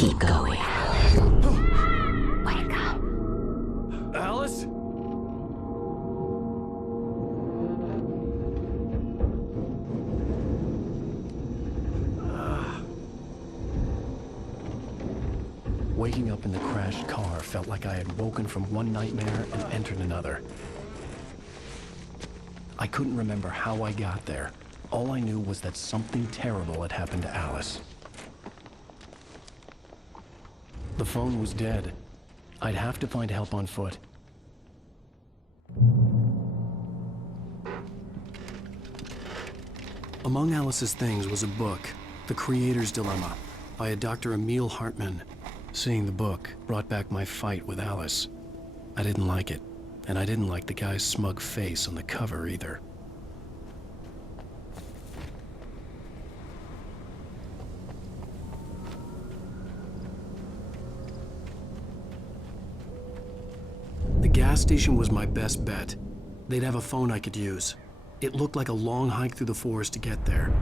Keep going. Wake up. Alice? Waking up in the crashed car felt like I had woken from one nightmare and entered another. I couldn't remember how I got there. All I knew was that something terrible had happened to Alice. The phone was dead. I'd have to find help on foot. Among Alice's things was a book, The Creator's Dilemma, by a Dr. Emil Hartmann. Seeing the book brought back my fight with Alice. I didn't like it, and I didn't like the guy's smug face on the cover either. The gas station was my best bet. They'd have a phone I could use. It looked like a long hike through the forest to get there.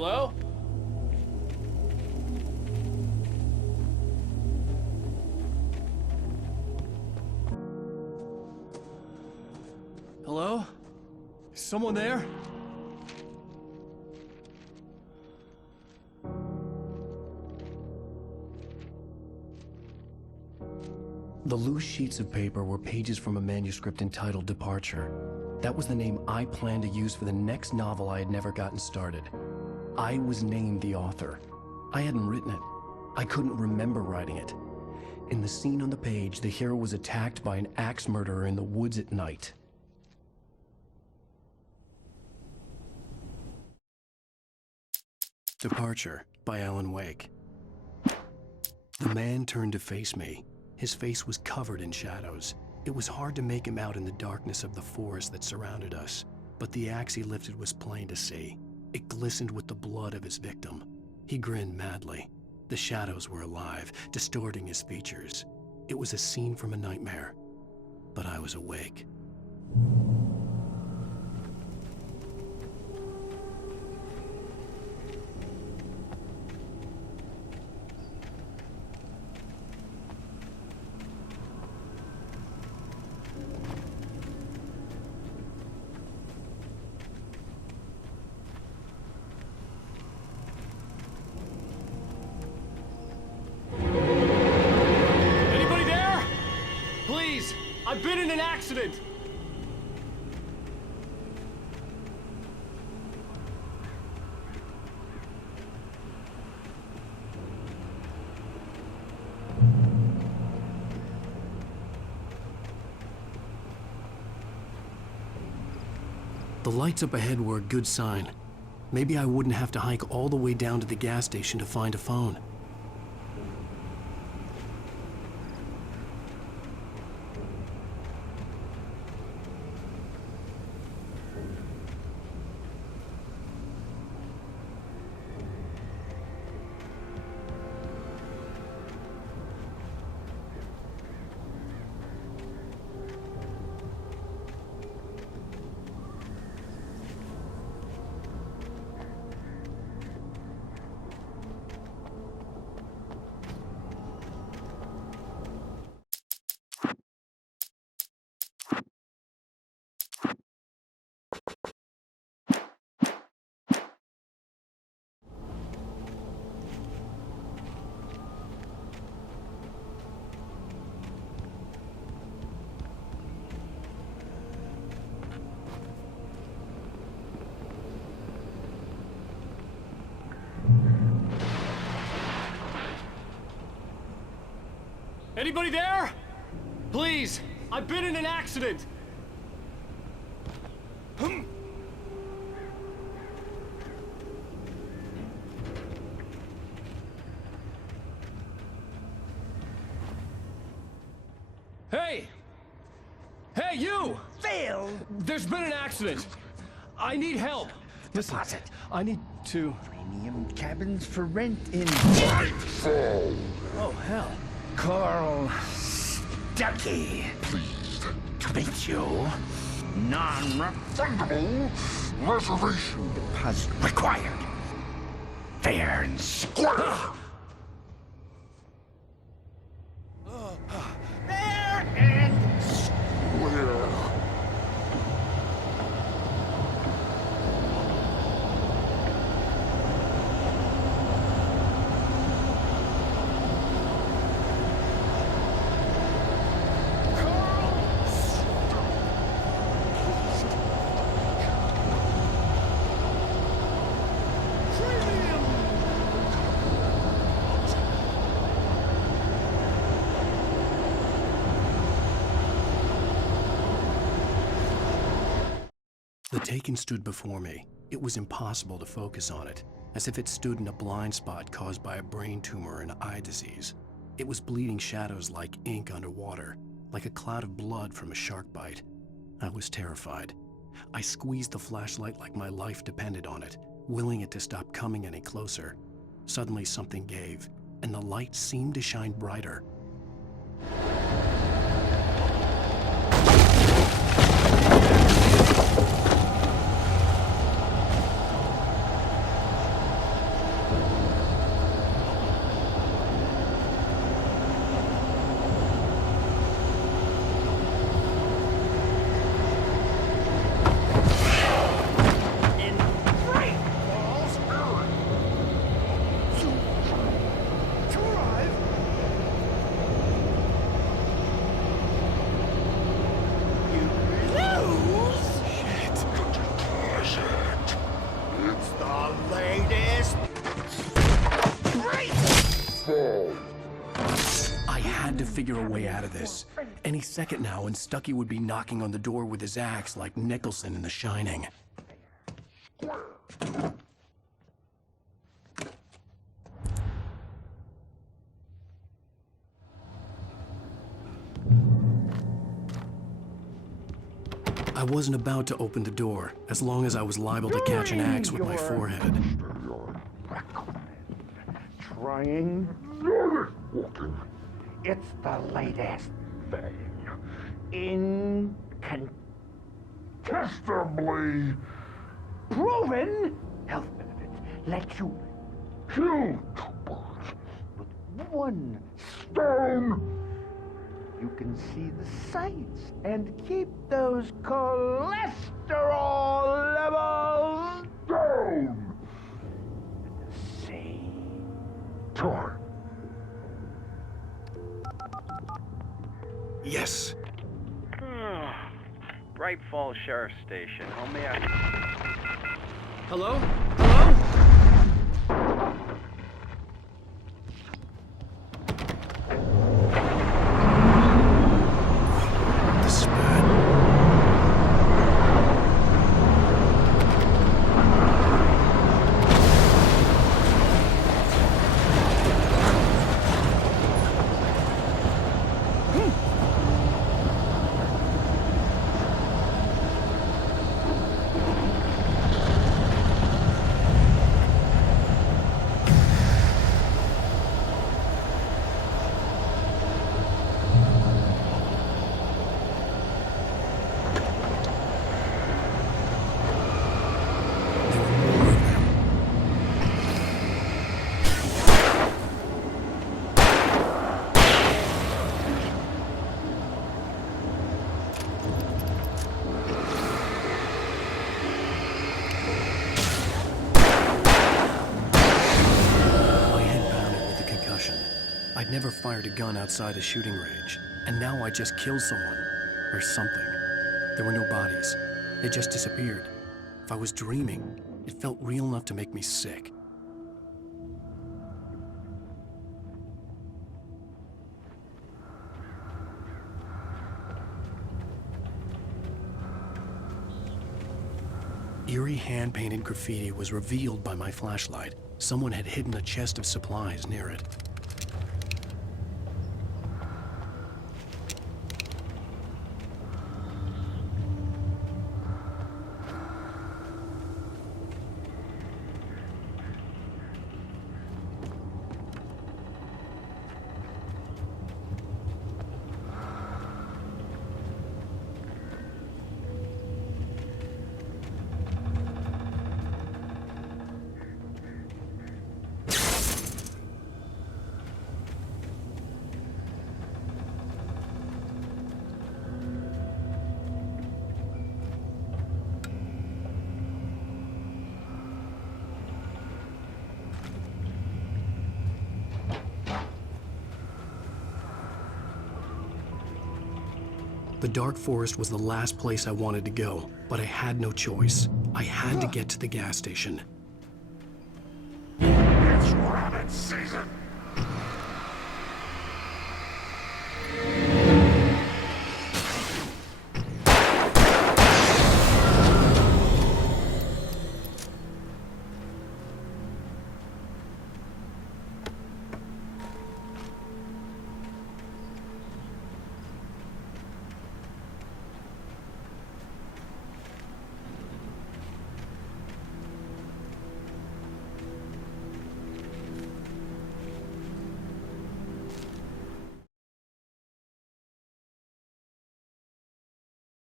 Hello? Hello? Is someone there? The loose sheets of paper were pages from a manuscript entitled Departure. That was the name I planned to use for the next novel I had never gotten started. I was named the author. I hadn't written it. I couldn't remember writing it. In the scene on the page, the hero was attacked by an axe murderer in the woods at night. Departure by Alan Wake. The man turned to face me. His face was covered in shadows. It was hard to make him out in the darkness of the forest that surrounded us, but the axe he lifted was plain to see. It glistened with the blood of his victim. He grinned madly. The shadows were alive, distorting his features. It was a scene from a nightmare, but I was awake. I've been in an accident! The lights up ahead were a good sign. Maybe I wouldn't have to hike all the way down to the gas station to find a phone. Anybody there? Please, I've been in an accident. Hey! Hey, you! Phil! There's been an accident. I need help. Listen, Deposit. I need to... Premium cabins for rent in Oh, hell. Carl Stuckey. Pleased To meet you. Non-refundable reservation deposit required. Fair and square. Fair and square. The Taken stood before me. It was impossible to focus on it, as if it stood in a blind spot caused by a brain tumor and eye disease. It was bleeding shadows like ink underwater, like a cloud of blood from a shark bite. I was terrified. I squeezed the flashlight like my life depended on it, willing it to stop coming any closer. Suddenly something gave, and the light seemed to shine brighter. I had to figure a way out of this. Any second now, and Stuckey would be knocking on the door with his axe like Nicholson in The Shining. I wasn't about to open the door, as long as I was liable to catch an axe with my forehead. Trying. Walking. It's the latest thing. Incontestably Proven health benefits let you kill two birds with one. stone. You can see the sights and keep those cholesterol levels Down. at the same Time. Yes! Bright Falls Sheriff Station. How may I... Hello? Hello? This is bad. I'd never fired a gun outside a shooting range, and now I just killed someone. Or something. There were no bodies. They just disappeared. If I was dreaming, it felt real enough to make me sick. Eerie hand-painted graffiti was revealed by my flashlight. Someone had hidden a chest of supplies near it. The dark forest was the last place I wanted to go, but I had no choice. I had to get to the gas station. It's rabbit season.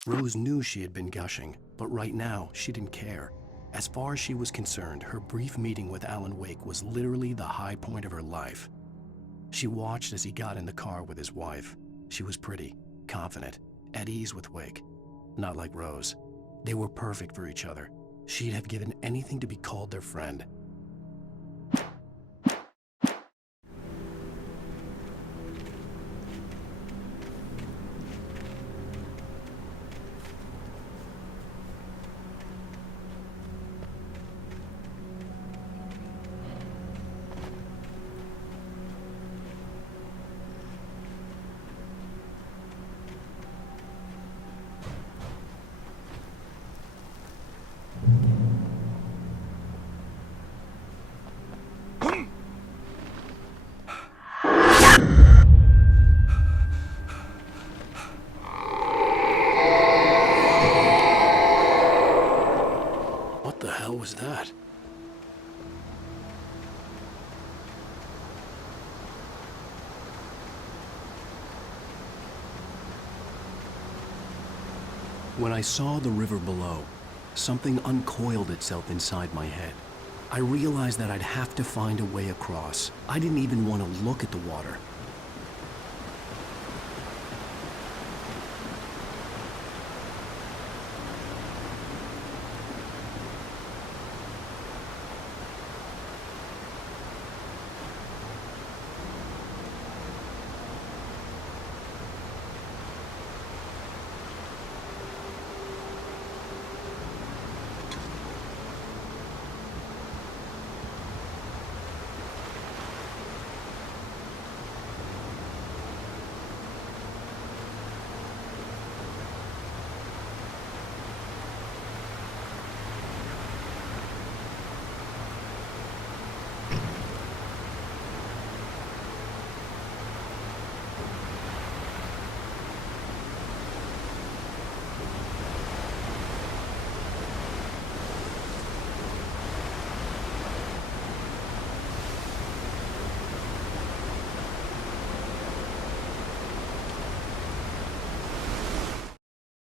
Rose knew she had been gushing, but right now she didn't care. As far as she was concerned, her brief meeting with Alan Wake was literally the high point of her life. She watched as he got in the car with his wife. She was pretty, confident, at ease with Wake. Not like Rose. They were perfect for each other. She'd have given anything to be called their friend. What the hell was that? When I saw the river below, something uncoiled itself inside my head. I realized that I'd have to find a way across. I didn't even want to look at the water.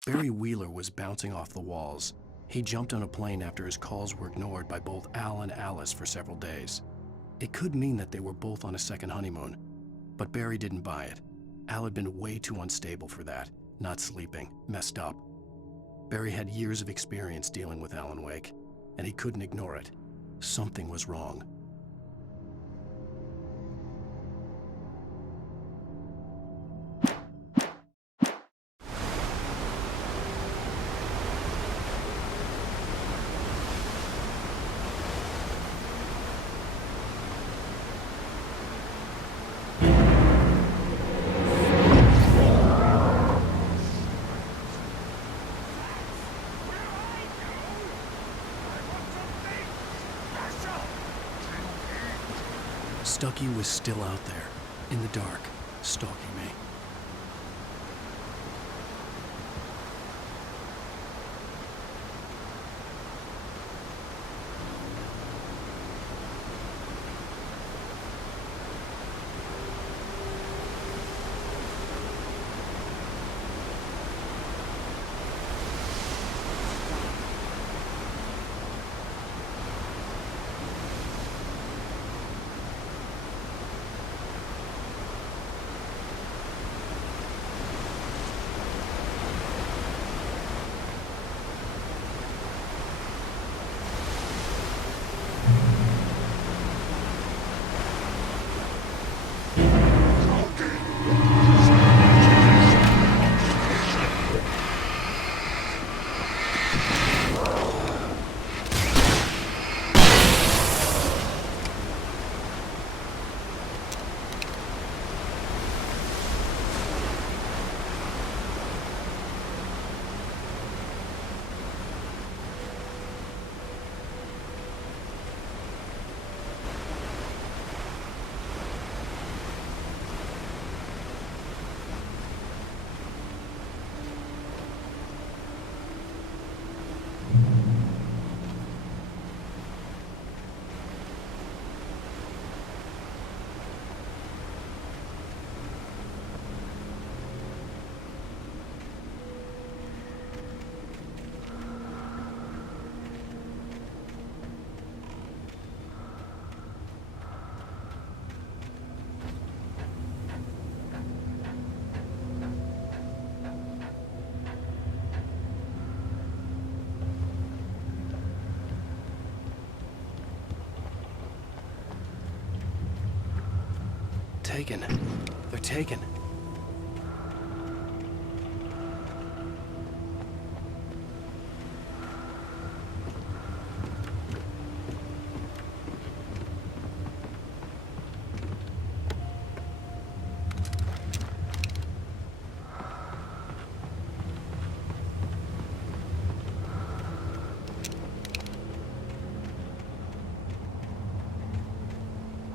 Barry Wheeler was bouncing off the walls. He jumped on a plane after his calls were ignored by both Al and Alice for several days. It could mean that they were both on a second honeymoon, but Barry didn't buy it. Al had been way too unstable for that, not sleeping, messed up. Barry had years of experience dealing with Alan Wake, and he couldn't ignore it. Something was wrong. Stucky was still out there, in the dark, stalking me. Taken. They're taken.